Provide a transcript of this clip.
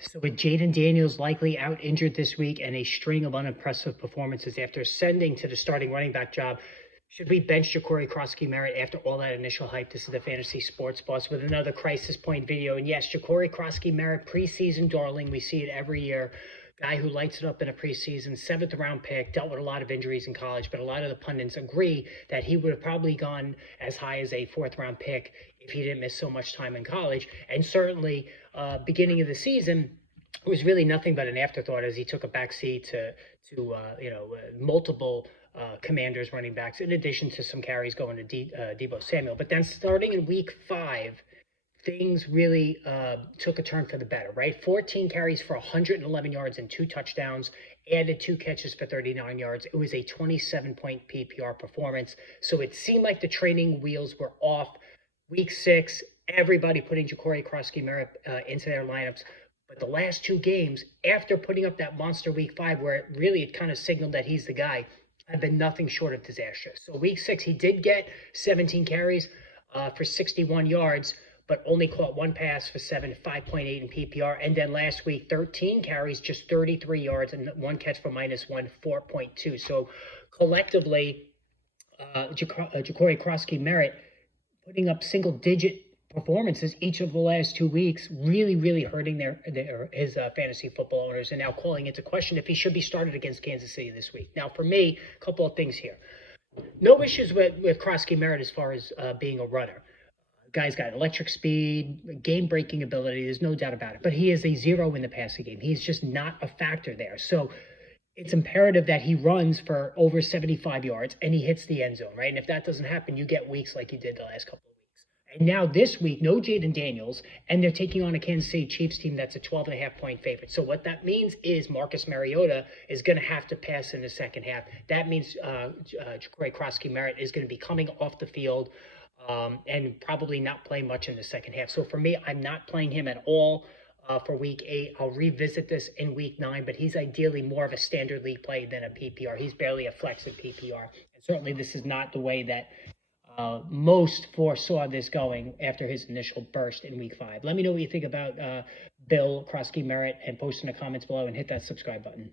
So with Jaden Daniels likely out injured this week and a string of unimpressive performances after ascending to the starting running back job, should we bench Jacory Croskey Merritt after all that initial hype? This is the Fantasy Sports Boss with another crisis point video. And yes, Jacory Croskey Merritt, preseason darling. We see it every year. Guy who lights it up in a preseason, 7th round pick, dealt with a lot of injuries in college, but a lot of the pundits agree that he would have probably gone as high as a 4th round pick if he didn't miss so much time in college. And certainly, beginning of the season, it was really nothing but an afterthought as he took a backseat to multiple Commanders running backs, in addition to some carries going to Deebo Samuel. But then starting in week 5, things really took a turn for the better, right? 14 carries for 111 yards and 2 touchdowns, added 2 catches for 39 yards. It was a 27-point PPR performance. So it seemed like the training wheels were off. Week 6, everybody putting Jacory Croskey Merritt into their lineups. But the last 2 games, after putting up that monster week 5, where it kind of signaled that he's the guy, have been nothing short of disastrous. So week 6, he did get 17 carries for 61 yards, but only caught 1 pass for 5.8 in PPR. And then last week, 13 carries, just 33 yards, and 1 catch for -1, 4.2. So collectively, Jacory Croskey Merritt putting up single-digit performances each of the last 2 weeks, really hurting his fantasy football owners, and now calling into question if he should be started against Kansas City this week. Now, for me, a couple of things here. No issues with Croskey Merritt as far as being a runner. Guy's got electric speed, game-breaking ability. There's no doubt about it. But he is a zero in the passing game. He's just not a factor there. So it's imperative that he runs for over 75 yards and he hits the end zone, right? And if that doesn't happen, you get weeks like you did the last couple of weeks. And now this week, no Jaden Daniels, and they're taking on a Kansas City Chiefs team that's a 12.5-point favorite. So what that means is Marcus Mariota is going to have to pass in the second half. That means Jacory Croskey Merritt is going to be coming off the field and probably not play much in the second half. So for me, I'm not playing him at all for week 8. I'll revisit this in week 9, but he's ideally more of a standard league play than a PPR. He's barely a flex in PPR. And certainly this is not the way that most foresaw this going after his initial burst in week 5. Let me know what you think about Bill Croskey Merritt and post in the comments below and hit that subscribe button.